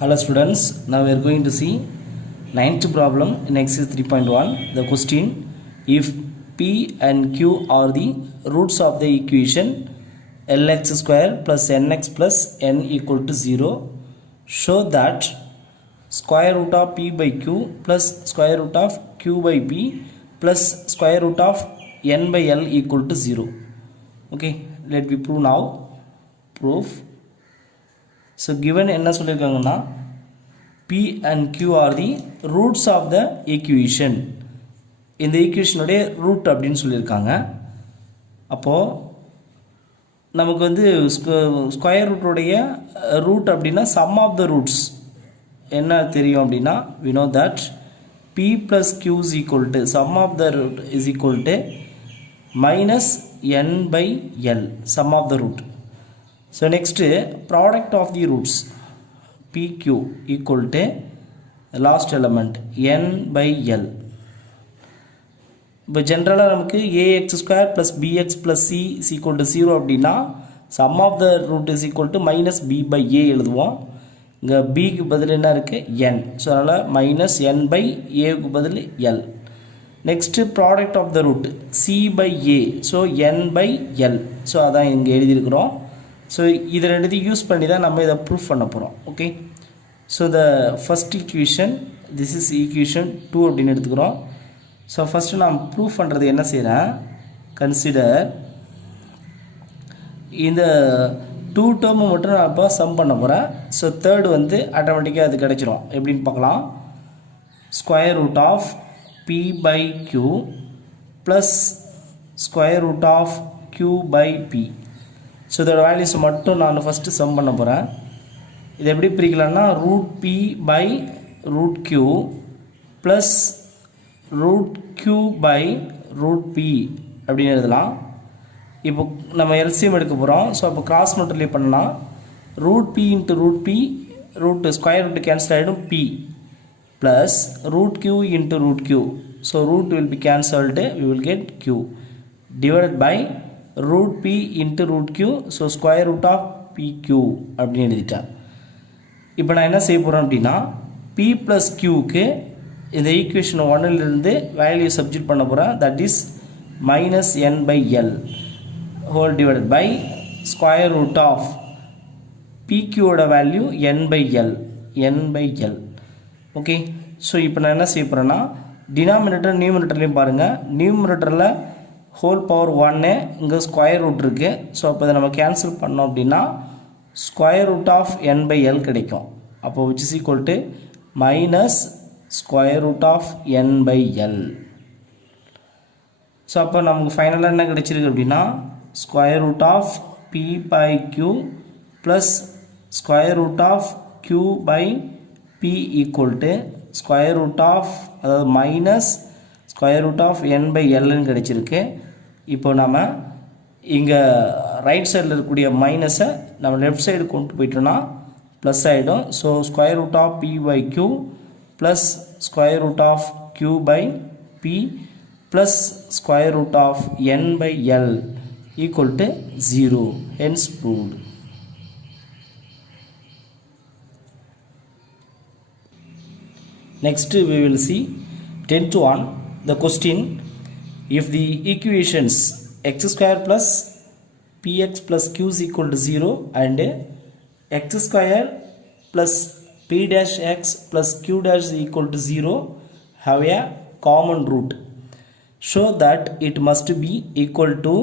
Hello students, now we are going to see ninth problem in exercise 3.1. The question, if P and Q are the roots of the equation Lx square plus Nx plus N equal to 0, show that square root of P by Q plus square root of Q by P plus square root of N by L equal to 0. Okay, let me prove now. Proof. So given என்ன சொல்லிருக்காங்கன்னா P and Q are the roots of the equation. இந்த ஈக்குவேஷனுடைய root அப்படின்னு சொல்லியிருக்காங்க. அப்போது நமக்கு வந்து square ரூட்டுடைய root அப்படின்னா sum of the roots என்ன தெரியும் அப்படின்னா we know that P plus Q is equal to sum of the root is equal to minus N by L, sum of the root. So next, product of the roots PQ equal to last element N by L. இப்போ ஜென்ரலாக நமக்கு ax square plus bx plus c is equal to 0 அப்படின்னா sum of the root is equal to minus B by A எழுதுவோம். இங்கே பிக்கு பதில் என்ன இருக்குது என், ஸோ அதனால் மைனஸ் என் பை ஏவுக்கு பதில் L. Next product of the root C by A, so N by L, so அதான் இங்கே எழுதியிருக்கிறோம். ஸோ இதை ரெண்டுத்தையும் யூஸ் பண்ணி தான் நம்ம இதை ப்ரூஃப் பண்ண போகிறோம். Okay, so the first equation, this is equation 2 அப்படின்னு எடுத்துக்கிறோம். ஸோ ஃபஸ்ட்டு நான் ப்ரூஃப் பண்ணுறது என்ன செய்கிறேன், கன்சிடர் இந்த 2 டேர்மை மட்டும் நான் இப்போ சம் பண்ண போகிறேன். ஸோ தேர்டு வந்து ஆட்டோமேட்டிக்காக அது கிடச்சிரும். எப்படின்னு பார்க்கலாம். Square root of B by Q plus square root of Q by B. So இதோட வேல்யூஸ் மட்டும் நான் ஃபஸ்ட்டு சம் பண்ண போகிறேன். இது எப்படி பிரிக்கலாம்னா root B by root Q plus root Q by root B அப்படின்னு எழுதலாம். இப்போ நம்ம எல்சிஎம் எடுக்க போகிறோம். ஸோ அப்போ கிராஸ் மல்டிப்ளை பண்ணலாம். Root B into root B, root square root cancel ஆகிடும் B, plus root Q into root Q, so root will be cancelled, we will get q divided by root p into root q, so square root of pq அப்படின்னு எழுதிட்டேன். இப்போ நான் என்ன செய்ய போகிறேன் அப்படின்னா p plus qக்கு இந்த ஈக்குவேஷன் 1லிருந்து வேல்யூ சப்ஸ்டிட்யூட் பண்ண போகிறேன். That is minus n by l whole divided by square root of pqவோட value n by l. Okay, so இப்போ நான் என்ன செய்ய போகிறேன்னா டினாமினேட்டர் நியூமினேட்டர்லையும் பாருங்கள். நியூமினேட்டரில் ஹோல் பவர் 1, இங்கே ஸ்கொயர் ரூட் இருக்குது. ஸோ அப்போ இதை நம்ம கேன்சல் பண்ணோம் அப்படின்னா square root of n by L கிடைக்கும். அப்போ which is equal to minus square root of n by L. So அப்போ நமக்கு ஃபைனலாக என்ன கிடைச்சிருக்கு அப்படின்னா square root of B by Q plus square root of Q by B equal to square root of, அதாவது minus square root of n by எல்னு கிடச்சிருக்கு. இப்போ நம்ம இங்கே ரைட் சைடில் இருக்கக்கூடிய மைனஸை நம்ம லெஃப்ட் சைடு கொண்டு போயிட்டோன்னா ப்ளஸ் ஆகிடும். So square root of B by Q plus square root of Q by p plus square root of n by l equal to 0. Hence proved. Next we will see 10-1. The question, if the equations x square plus px plus q is equal to 0 and x square plus p dash x plus q dash is equal to 0 have a common root, show that it must be equal to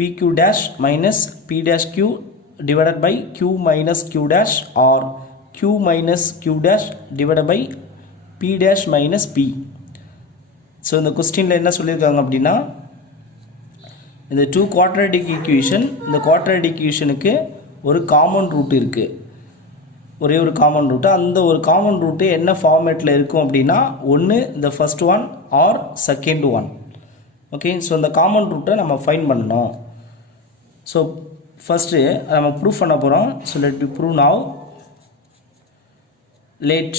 pq dash minus p dash q divided by q minus q dash or q minus q dash divided by p dash minus p. So இந்த கொஸ்டினில் என்ன சொல்லியிருக்காங்க அப்படின்னா இந்த 2 quadratic equation, இந்த quadratic ஈக்குவேஷனுக்கு ஒரு common root இருக்குது, ஒரே ஒரு காமன் ரூட்டு. அந்த ஒரு காமன் ரூட்டு என்ன ஃபார்மேட்டில் இருக்கும் அப்படின்னா ஒன்று இந்த first one or second one. Okay, so இந்த காமன் ரூட்டை நம்ம ஃபைண்ட் பண்ணணும். ஸோ ஃபஸ்ட்டு நம்ம ப்ரூஃப் பண்ண போகிறோம். So let be prove now. Let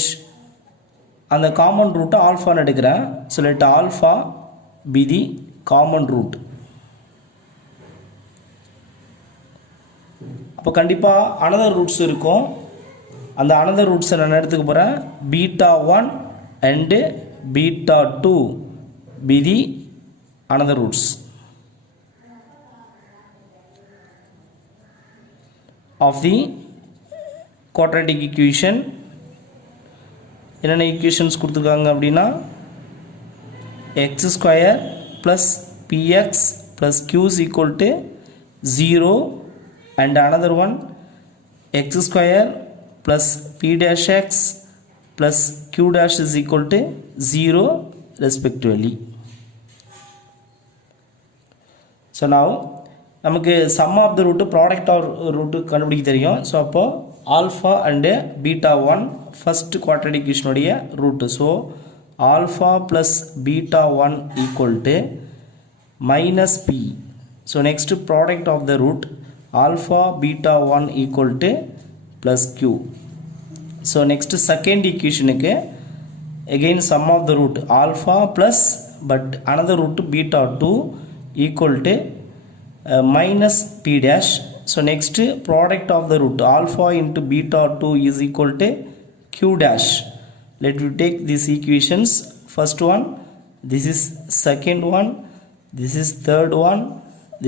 அந்த காமன் ரூட்டை ஆல்ஃபான்னு எடுக்கிறேன். So let alpha be the common root. அப்போ கண்டிப்பாக அனதர் ரூட்ஸ் இருக்கும். அந்த அனதர் ரூட்ஸை நான் எடுத்துக்க போகிறேன். Beta 1 and beta 2 be the another roots of the quadratic equation. என்னென்ன ஈக்குவேஷன்ஸ் கொடுத்துருக்காங்க அப்படின்னா x square plus px plus q is equal to 0 and another one x square plus p dash x plus q dash is equal to 0 respectively. So now நமக்கு sum of the root product of root கண்டுபிடிக்க தெரியும். ஸோ அப்போ alpha and beta 1 first quadratic ஈக்குவேஷனுடைய root. So alpha plus beta 1 equal to minus B. So next product of the root alpha beta 1 equal to plus Q. So next second ஈக்குவேஷனுக்கு again sum of the root alpha plus but another root beta 2 equal to minus p dash. So next product of the root alpha into beta 2 is equal to q dash. Let me take these equations. First one, this is second one, this is third one,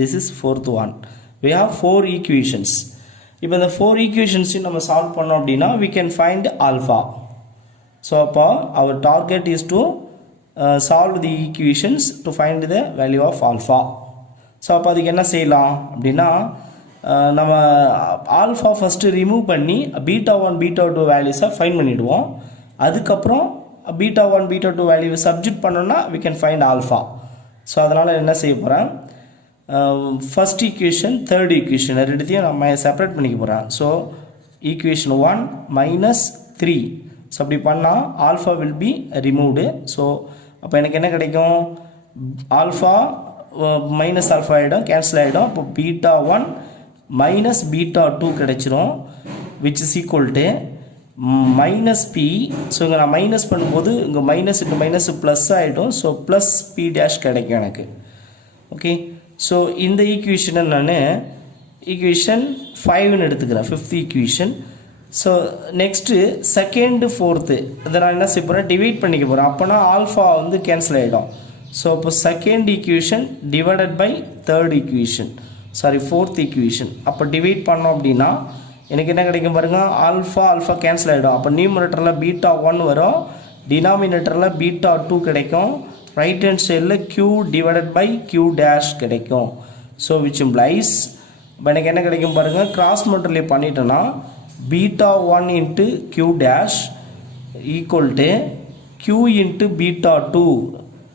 this is fourth one. We have four equations. இப்போ இந்த 4 equations நம்ம solve பண்ணோம் அப்படின்னா we can find alpha. So our target is to solve the equations to find the value of alpha. So அப்போ அதுக்கு என்ன செய்யலாம் அப்படின்னா நம்ம ஆல்ஃபா ஃபஸ்ட்டு ரிமூவ் பண்ணி பீட்டா 1 பீட்டா 2 வேல்யூஸை ஃபைண்ட் பண்ணிவிடுவோம். அதுக்கப்புறம் பீட்டா 1 பீட்டா 2 வேல்யூவை சப்ஜெக்ட் பண்ணோன்னா we can find alpha. So அதனால் என்ன செய்ய போகிறேன், ஃபஸ்ட் ஈக்குவேஷன் தேர்ட் ஈக்குவேஷன் ரெண்டுத்தையும் நம்ம செப்பரேட் பண்ணிக்க போகிறேன். So equation 1 minus 3. ஸோ அப்படி பண்ணால் alpha will be removed. So அப்போ எனக்கு என்ன கிடைக்கும், ஆல்ஃபா மைனஸ் ஆல்ஃபா ஆகிடும், கேன்சல் ஆகிடும். அப்போ பீட்டா 1 மைனஸ் பீட்டா 2 கிடைச்சிரும், which is equal to minus B. So இங்கே நான் மைனஸ் பண்ணும்போது இங்கே மைனஸ் இன்ட்டு மைனஸ் ப்ளஸ் ஆகிடும். ஸோ ப்ளஸ் பி டேஷ் கிடைக்கும் எனக்கு. ஓகே, ஸோ இந்த ஈக்குவேஷனை நான் ஈக்குவேஷன் 5ன்னு எடுத்துக்கிறேன், fifth equation. So next second fourth இதை நான் என்ன செய்ய போகிறேன், டிவைட் பண்ணிக்க போகிறேன். அப்போனா ஆல்ஃபா வந்து கேன்சல் ஆகிடும். ஸோ இப்போ second equation divided by third equation, fourth equation. அப்போ டிவைட் பண்ணோம் அப்படின்னா எனக்கு என்ன கிடைக்கும் பாருங்கள், ஆல்ஃபா கேன்சல் ஆகிடும். அப்போ நியூமரேட்டரில் பீட்டா 1 வரும், டினாமினேட்டரில் பீட்டா 2 கிடைக்கும், ரைட் ஹேண்ட் சைடில் q divided by q dash கிடைக்கும். ஸோ விச் இம்ப்ளைஸ் இப்போ எனக்கு என்ன கிடைக்கும் பாருங்கள், கிராஸ் மல்டிப்ளை பண்ணிட்டோன்னா beta 1 into q dash equal to q into beta 2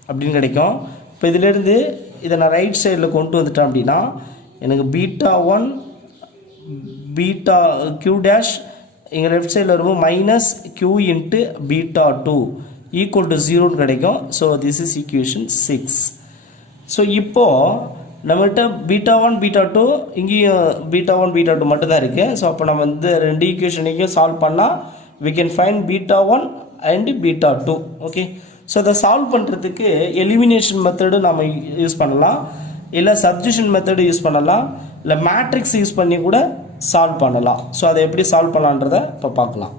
அப்படின்னு கிடைக்கும். இப்போ இதிலேருந்து இதை நான் ரைட் சைடில் கொண்டு வந்துட்டேன் அப்படின்னா எனக்கு beta 1 beta q dash இங்கே லெஃப்ட் சைடில் இருக்கும் minus q into beta 2 equal to 0ன்னு கிடைக்கும். So this is equation 6. So இப்போது நம்மகிட்ட பீட்டா 1 பீட்டா 2 இங்கேயும் பீட்டா 1 பீட்டா 2 மட்டும்தான் இருக்குது. ஸோ அப்போ நம்ம வந்து ரெண்டு ஈக்குவேஷனையும் சால்வ் பண்ணால் we can find beta 1 and beta 2. Okay, so அதை சால்வ் பண்ணுறதுக்கு எலிமினேஷன் மெத்தடு நம்ம யூஸ் பண்ணலாம், இல்லை சப்ஸ்டியூஷன் மெத்தடு யூஸ் பண்ணலாம், இல்லை மேட்ரிக்ஸ் யூஸ் பண்ணி கூட சால்வ் பண்ணலாம். ஸோ அதை எப்படி சால்வ் பண்ணலான்றதை இப்போ பார்க்கலாம்.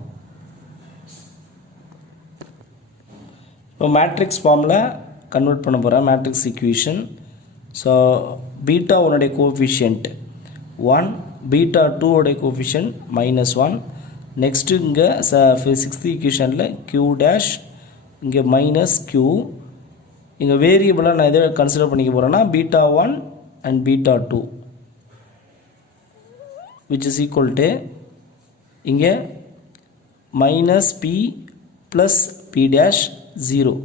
இப்போ மேட்ரிக்ஸ் ஃபார்மில் கன்வெர்ட் பண்ண போகிறேன் matrix equation. So beta 1 coefficient 1, beta 2 coefficient -1. Next இங்கே சிக்ஸ்த் ஈக்குவேஷனில் q டேஷ், இங்கே மைனஸ் q. இங்கே வேரியபிளாக நான் எதை கன்சிடர் பண்ணிக்க போகிறேன்னா beta 1 and beta 2 which is equal to இங்கே minus p plus p dash 0.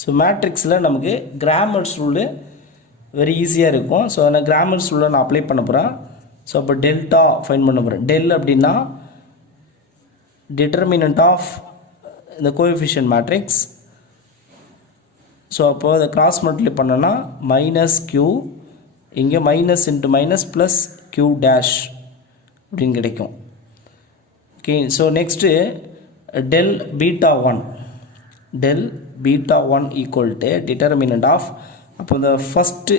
So மேட்ரிக்ஸில் நமக்கு கிராமர்ஸ் ரூலு வெரி ஈஸியாக இருக்கும். ஸோ நான் கிராமர்ஸ் ரூலை நான் அப்ளை பண்ண போகிறேன். ஸோ அப்போ டெல்டா ஃபைன் பண்ண போகிறேன். டெல் அப்படின்னா டிட்டர்மினன்ட் ஆஃப் இந்த கோஎஃபிஷியன்ட் மேட்ரிக்ஸ். ஸோ அப்போது அதை கிராஸ் மல்டிப்ளை பண்ணோன்னா மைனஸ் q, இங்கே minus into minus plus q dash அப்படின்னு கிடைக்கும். Okay, so next del beta 1 equal to determinant of, அப்போ இந்த ஃபஸ்ட்டு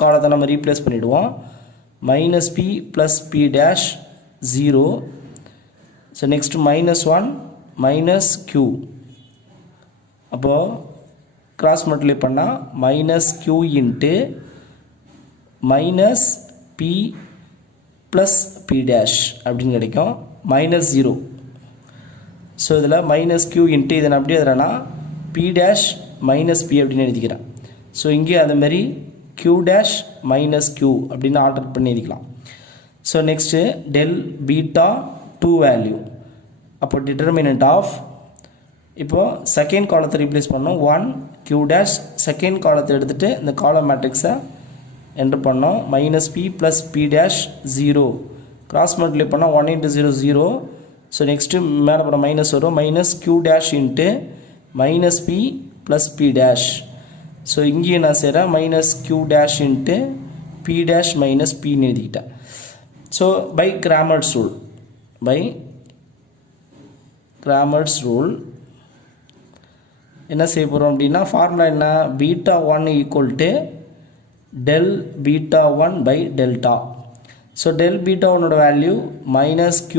காலத்தை நம்ம ரீப்ளேஸ் பண்ணிவிடுவோம், minus p plus p dash 0. So next -1 minus q. அப்போது கிராஸ் மல்டிப்ளை பண்ணால் -q into -p plus p dash அப்படின்னு கிடைக்கும். -0. ஸோ இதில் -q இன்ட்டு இதை நான் அப்படியே எதுனா p டேஷ் -p அப்படின்னு எழுதிக்கிறேன். ஸோ இங்கே அதேமாரி q டேஷ் -q அப்படின்னு ஆல்டர் பண்ணி எழுதிக்கலாம். So next del beta 2 value. அப்போ டிட்டர்மினன்ட் ஆஃப் இப்போது செகண்ட் காலத்தை ரீப்ளேஸ் பண்ணோம் 1 q டேஷ் செகண்ட் காலத்தை எடுத்துகிட்டு இந்த காலம் மேட்ரிக்ஸை என்ட்ரு பண்ணோம் -p plus p dash 0 cross multiply பண்ணால் 1 × 0 0. ஸோ நெக்ஸ்ட்டு மேலே போகிற மைனஸ் வரும் -q dash into -p plus p dash. So இங்கேயும் நான் செய்கிறேன் -q dash into p dash -pன்னு எழுதிக்கிட்டேன். ஸோ பை கிராமர்ஸ் ரூல் என்ன செய்ய போகிறோம் அப்படின்னா ஃபார்முலா என்ன β1 equal to del β1 by delta. So del β1 value -q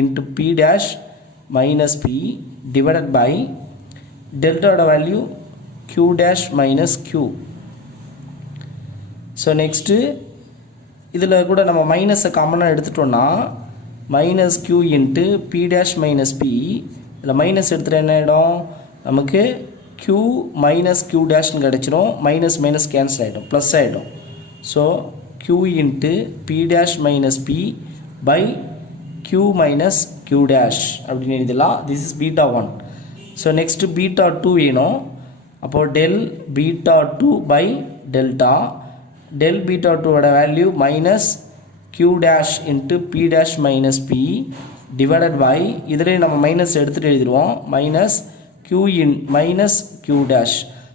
into p dash minus p divided by delta value q dash minus q. So next இதில் கூட நம்ம மைனஸை காமனாக எடுத்துட்டோம்னா -q into p dash minus p. இதில் minus எடுத்துகிட்டு என்ன ஆகிடும் நமக்கு q minus q டேஷ்னு கிடச்சிரும். மைனஸ் கேன்சல் ஆகிடும் ப்ளஸ் ஆகிடும். So q into p dash minus p by q minus q dash அப்படின்னு எழுதலாம். This is β1. ஸோ நெக்ஸ்ட்டு β2 வேணும். அப்போது del β2 by delta. Del β2 value -q dash into p dash minus p divided by இதிலே நம்ம minus எடுத்துகிட்டு எழுதிடுவோம் q in minus q dash.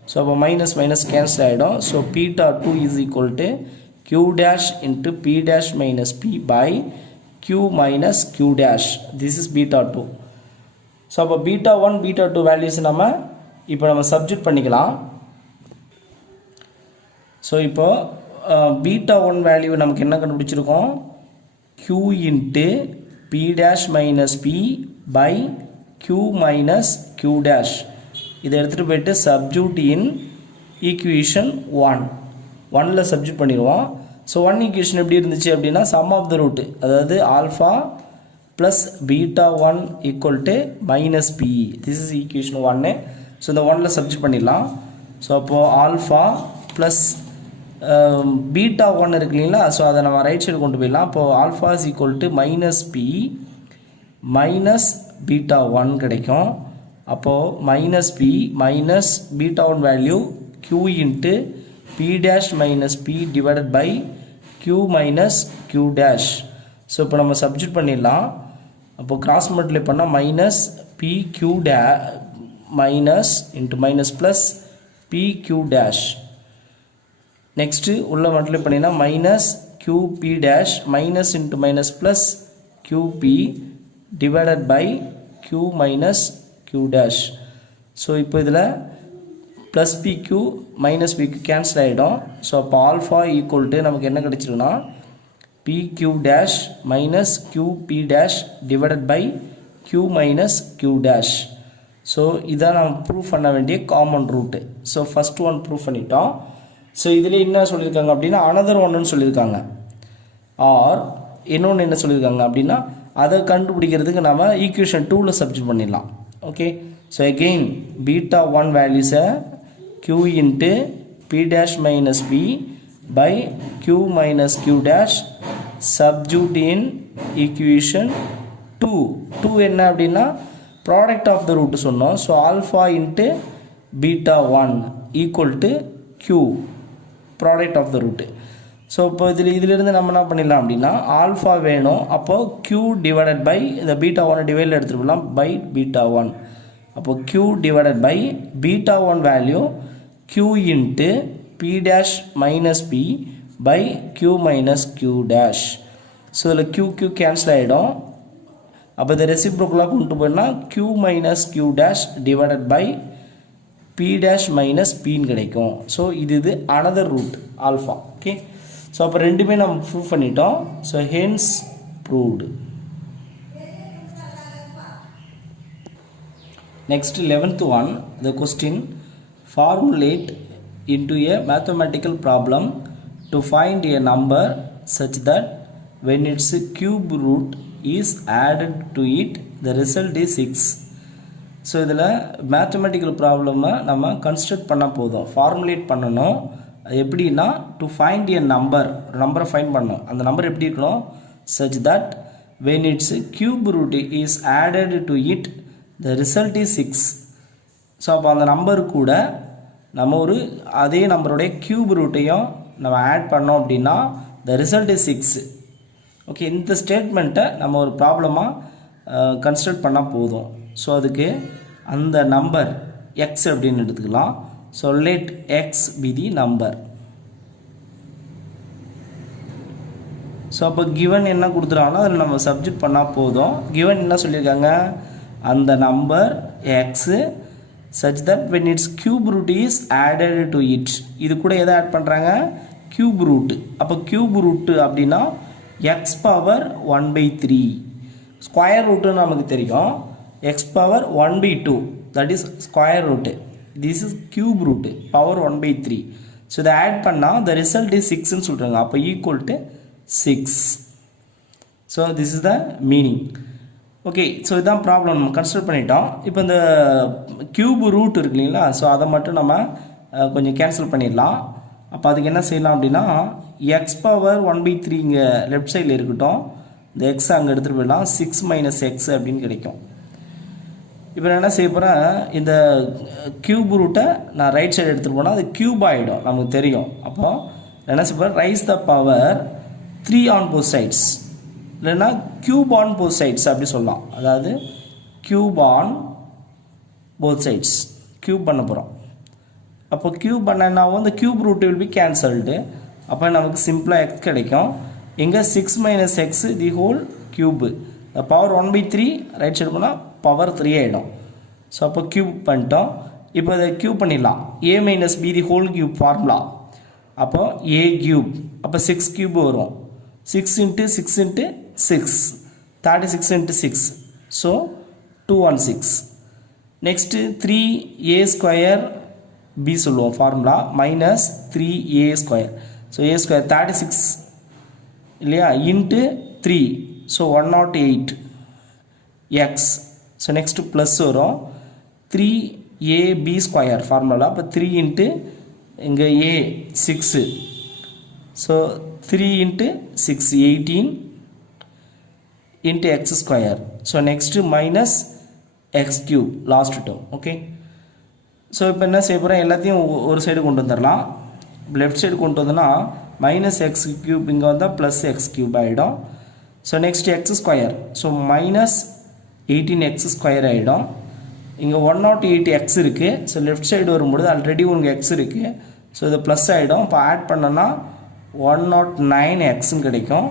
So அப்போ minus cancel ஆகிடும். So β2 is equal to q dash into p dash minus p by q minus q dash. This is β2. So அப்போ β1 β2 values இப்போ நம்ம subject பண்ணிக்கலாம். ஸோ இப்போ β1 value நமக்கு என்ன கண்டுபிடிச்சிருக்கோம் q into p dash minus p by q minus q dash. இதை எடுத்துகிட்டு போய்ட்டு சப்ஜூட் இன் ஈக்குவேஷன் 1ல் சப்ஜூட் பண்ணிடுவோம். ஸோ 1 ஈக்குவேஷன் எப்படி இருந்துச்சு அப்படின்னா சம் ஆஃப் த ரூட்டு அதாவது alpha plus β1 equal to -p. This is equation 1. So இந்த 1ல் சப்ஜூட் பண்ணிடலாம். ஸோ அப்போது ஆல்ஃபா ப்ளஸ் β1 இருக்கு இல்லைங்களா. ஸோ அதை நம்ம ரைட் சைடு கொண்டு போயிடலாம். அப்போது alpha is equal to -p minus β1 கிடைக்கும். அப்போது -p minus β1 value q into p dash minus p divided by q minus q dash. So இப்போ நம்ம சப்ஜெக்ட் பண்ணிடலாம். அப்போது கிராஸ் மல்டிப்ளை பண்ணால் -pq dash minus into minus plus pq dash. Next உள்ளே multiply பண்ணிங்கன்னா -qp dash minus into minus plus qp divided by q minus q dash. So இப்போ இதில் plus pq minus pq cancel ஆகிடும். So அப்போ alpha equal to நமக்கு என்ன கிடச்சிருக்குன்னா pq dash minus qp dash divided by q minus q dash. So இதான் நம்ம prove பண்ண வேண்டிய common root. So first one prove பண்ணிட்டோம். ஸோ இதில் என்ன சொல்லியிருக்காங்க அப்படின்னா அனதர் ஒன்றுன்னு சொல்லியிருக்காங்க. ஆர் இன்னொன்று என்ன சொல்லியிருக்காங்க அப்படின்னா அதை கண்டுபிடிக்கிறதுக்கு நம்ம ஈக்குவேஷன் 2ல் சப்ஜெக்ட் பண்ணிடலாம். ஓகே. ஸோ அகெயின் β1 வேல்யூஸை q into p dash minus p by q minus q dash substitute in equation 2 என்ன அப்படின்னா ப்ராடக்ட் ஆஃப் த ரூட் சொன்னோம். So alpha into β1 equal to q product of the root. So இப்போ இதிலிருந்து நம்ம என்ன பண்ணிடலாம் அப்படின்னா ஆல்ஃபா வேணும். அப்போது q டிவைடட் பை இந்த β1 டிவைடில் எடுத்துகிட்டு போகலாம் பை β1. அப்போது q divided by β1 value q into p dash minus p by q minus q dash. So இதில் q கேன்சல் ஆகிடும். அப்போ இதை ரெசிப்ரோக்கலாக கொண்டு போயிடலாம் q minus q dash divided by p dash minus pன்னு கிடைக்கும். ஸோ இது another root alpha. Okay. So அப்போ ரெண்டுமே நம்ம ப்ரூவ் பண்ணிட்டோம். So hence proved. Next 11th one, the question formulate into a mathematical problem to find a number such that when its cube root is added to it the result is 6. So இதில் mathematical ப்ராப்ளமை நம்ம construct பண்ண போதும், formulate பண்ணணும். அது எப்படின்னா to find a number, ஒரு நம்பரை find பண்ணணும். அந்த நம்பர் எப்படி இருக்கணும்? Such that when its cube root is added to it the result is 6. So அப்போ அந்த நம்பர் கூட நம்ம ஒரு அதே நம்பருடைய கியூப் ரூட்டையும் நம்ம ஆட் பண்ணோம் அப்படின்னா the result is 6. ஓகே, இந்த ஸ்டேட்மெண்ட்டை நம்ம ஒரு ப்ராப்ளமாக கன்ஸ்ட்ரக்ட் பண்ணால் போதும். ஸோ அதுக்கு அந்த நம்பர் x அப்படின்னு எடுத்துக்கலாம். So let x be the number. So அப்போ கிவன் என்ன கொடுத்துருக்காங்களோ அதில் நம்ம சப்ஜெக்ட் பண்ணால் போதும். கிவன் என்ன சொல்லியிருக்காங்க? அந்த number x such that when its cube root is added to it. இது கூட எதை ஆட் பண்ணுறாங்க? Cube root. அப்போ கியூப் ரூட்டு அப்படின்னா எக்ஸ் பவர் 1/3. ஸ்கொயர் ரூட்டுன்னு நமக்கு தெரியும். X power 1/2 that is square root. This is cube root power 1/3. So இதை ஆட் பண்ணால் த ரிசல்ட் இஸ் 6ன்னு சொல்கிறாங்க. அப்போ equal to 6. So this is the meaning. Okay, so இதுதான் ப்ராப்ளம் நம்ம கன்சிடர் பண்ணிட்டோம். இப்போ இந்த கியூப் ரூட் இருக்கு இல்லைங்களா, ஸோ அதை மட்டும் நம்ம கொஞ்சம் கேன்சல் பண்ணிடலாம். அப்போ அதுக்கு என்ன செய்யலாம் அப்படின்னா எக்ஸ் பவர் 1/3 இங்கே லெஃப்ட் சைடில் இருக்கட்டும், இந்த எக்ஸ் அங்கே எடுத்துகிட்டு போயிடலாம். 6 - x அப்படின்னு கிடைக்கும். இப்போ நான் என்ன செய்ய போகிறேன், இந்த கியூப் ரூட்டை நான் ரைட் சைடு எடுத்துகிட்டு போனால் அது கியூப் ஆகிடும், நமக்கு தெரியும். அப்போ என்ன செய்ய போகிறேன், raise the power 3 on both sides, இல்லைன்னா கியூப் ஆன் போத் சைட்ஸ் அப்படி சொல்லலாம். அதாவது cube on both sides cube பண்ண போகிறோம். அப்போ கியூப் பண்ணாவும் இந்த cube root will be cancelled. அப்போ நமக்கு சிம்பிளாக எக்ஸ் கிடைக்கும். இங்கே 6 - x the whole cube power 1/3 right side போனால் பவர் 3 ஆகிடும். ஸோ அப்போ கியூப் பண்ணிட்டோம். இப்போ அதை கியூப் பண்ணிடலாம். a - b the whole cube formula. அப்போ a கியூப், அப்போ 6 கியூப் வரும். 6 × 6 × 6 36 × 6. ஸோ 216. நெக்ஸ்ட்டு 3a² b சொல்லுவோம் ஃபார்முலா -3a². ஸோ a² 36 இல்லையா into 3. So 108 x. So next plus வரும் 3ab² ஃபார்முலா. அப்போ 3 × இங்கே a 6. So 3 × 6 18 × x². So next -x³ last term. Okay, so இப்போ என்ன செய்ய போகிறேன், எல்லாத்தையும் ஒரு சைடு கொண்டு வந்துடலாம். லெஃப்ட் சைடு கொண்டு வந்தோன்னா -x³ இங்கே வந்தால் +x³ ஆகிடும். So next x². So -18x² ஆகிடும். இங்கே 108x இருக்குது. ஸோ லெஃப்ட் சைடு வரும்பொழுது ஆல்ரெடி உங்களுக்கு x இருக்குது. ஸோ இது ப்ளஸ் ஆகிடும். இப்போ ஆட் பண்ணோன்னா 109xன்னு கிடைக்கும்.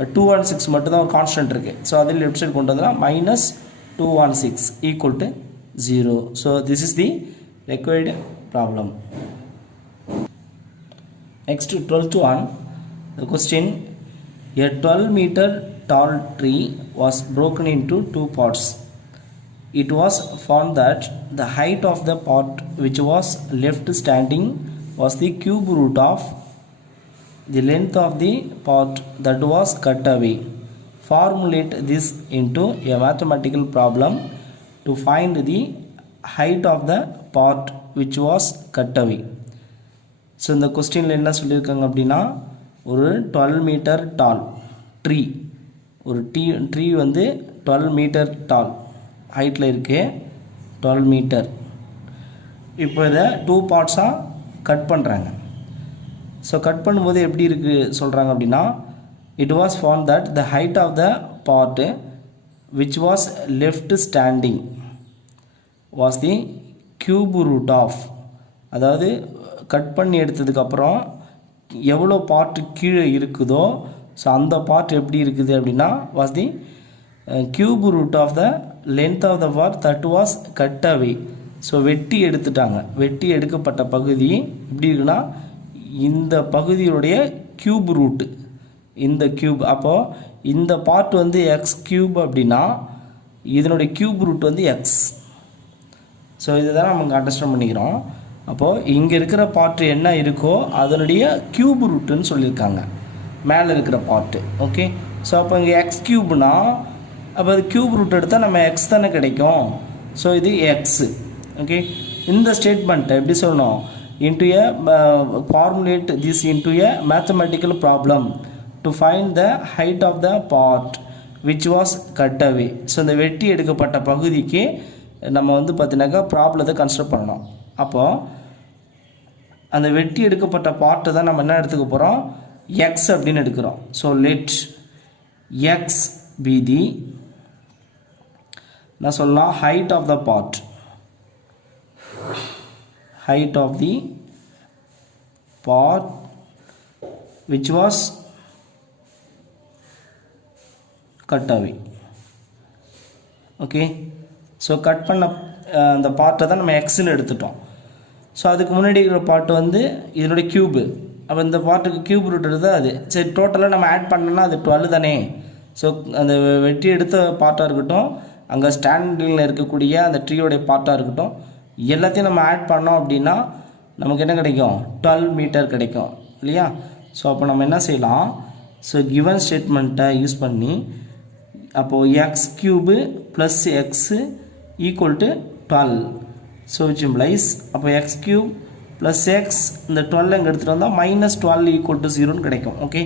216 மட்டும்தான் ஒரு கான்ஸ்டன்ட் இருக்குது. ஸோ அதில் லெஃப்ட் சைடு கொண்டு வந்தால் -216 = 0. So this is the required problem. Next 12th one, the question, a 12-meter tall tree was broken into 2 parts. It was found that the height of the part which was left standing was the cube root of the length of the part that was cut away. Formulate this into a mathematical problem to find the height of the part which was cut away. So இந்த கொஸ்டினில் என்ன சொல்லியிருக்காங்க அப்படின்னா, ஒரு 12 metre டால் tree, ஒரு tree வந்து 12 metre டால் ஹைட்டில் இருக்குது, 12 மீட்டர். இப்போ இதை 2 பார்ட்ஸாக கட் பண்ணுறாங்க. ஸோ கட் பண்ணும்போது எப்படி இருக்குது சொல்கிறாங்க அப்படின்னா, it was found that the height of the part which was left standing was the cube root of. அதாவது கட் பண்ணி எடுத்ததுக்கப்புறம் எவ்வளோ பார்ட்டு கீழே இருக்குதோ ஸோ அந்த பார்ட் எப்படி இருக்குது அப்படின்னா was the cube root of the length of the part that was cut away. So வெட்டி எடுத்துட்டாங்க. வெட்டி எடுக்கப்பட்ட பகுதி எப்படி இருக்குன்னா இந்த பகுதியுடைய கியூப் ரூட்டு, இந்த கியூப். அப்போது இந்த பார்ட் வந்து x³ அப்படின்னா இதனுடைய கியூப் ரூட் வந்து x. ஸோ இதுதான் நம்ம அண்டர்ஸ்டாண்ட் பண்ணிக்கிறோம். அப்போது இங்கே இருக்கிற பார்ட்டு என்ன இருக்கோ அதனுடைய க்யூப் ரூட்டுன்னு சொல்லியிருக்காங்க மேலே இருக்கிற பார்ட்டு. ஓகே, ஸோ அப்போ இங்கே எக்ஸ் க்யூப்னா அப்போ அது க்யூப் ரூட் எடுத்தால் நம்ம எக்ஸ் தானே கிடைக்கும். ஸோ இது எக்ஸு. ஓகே, இந்த ஸ்டேட்மெண்ட்டை எப்படி சொல்லணும், into a formulate this into a mathematical problem to find the height of the part which was cut away. So இந்த வெட்டி எடுக்கப்பட்ட பகுதிக்கு நம்ம வந்து பார்த்தீங்கன்னாக்கா ப்ராப்ளத்தை கன்சிடர் பண்ணணும். அப்போது அந்த வெட்டி எடுக்கப்பட்ட பார்ட்டை தான் நம்ம என்ன எடுத்துக்க போகிறோம், எக்ஸ் அப்படின்னு எடுக்கிறோம். So let X be the நான் சொல்லலாம் height of the part, height of the part which was cut away. Okay, so cut பண்ண அந்த பார்ட்டை தான் நம்ம எக்ஸ்ன்னு எடுத்துட்டோம். ஸோ அதுக்கு முன்னாடி இருக்கிற பார்ட் வந்து இதனுடைய க்யூபு. அப்போ இந்த பார்ட்டுக்கு க்யூப் ரூட் எடுத்தால் அது சரி டோட்டலாக நம்ம ஆட் பண்ணோன்னா அது 12 தானே. ஸோ அந்த வெட்டி எடுத்த பார்ட்டாக இருக்கட்டும், அங்கே ஸ்டாண்டிங்கில் இருக்கக்கூடிய அந்த ட்ரீயோடைய பார்ட்டாக இருக்கட்டும், எல்லாத்தையும் நம்ம ஆட் பண்ணோம் அப்படின்னா நமக்கு என்ன கிடைக்கும், 12 மீட்டர் கிடைக்கும் இல்லையா. ஸோ அப்போ நம்ம என்ன செய்யலாம், ஸோ கிவன் ஸ்டேட்மெண்ட்டை யூஸ் பண்ணி அப்போது X cube plus x equal to 12. So which implies அப்போ எக்ஸ் க்யூப் ப்ளஸ் எக்ஸ் இந்த 12 இங்கே எடுத்துகிட்டு வந்தால் -12 ஈக்குவல் டு 0ன்னு கிடைக்கும். Okay,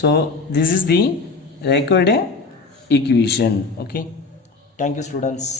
so this is the required equation. Okay, thank you students.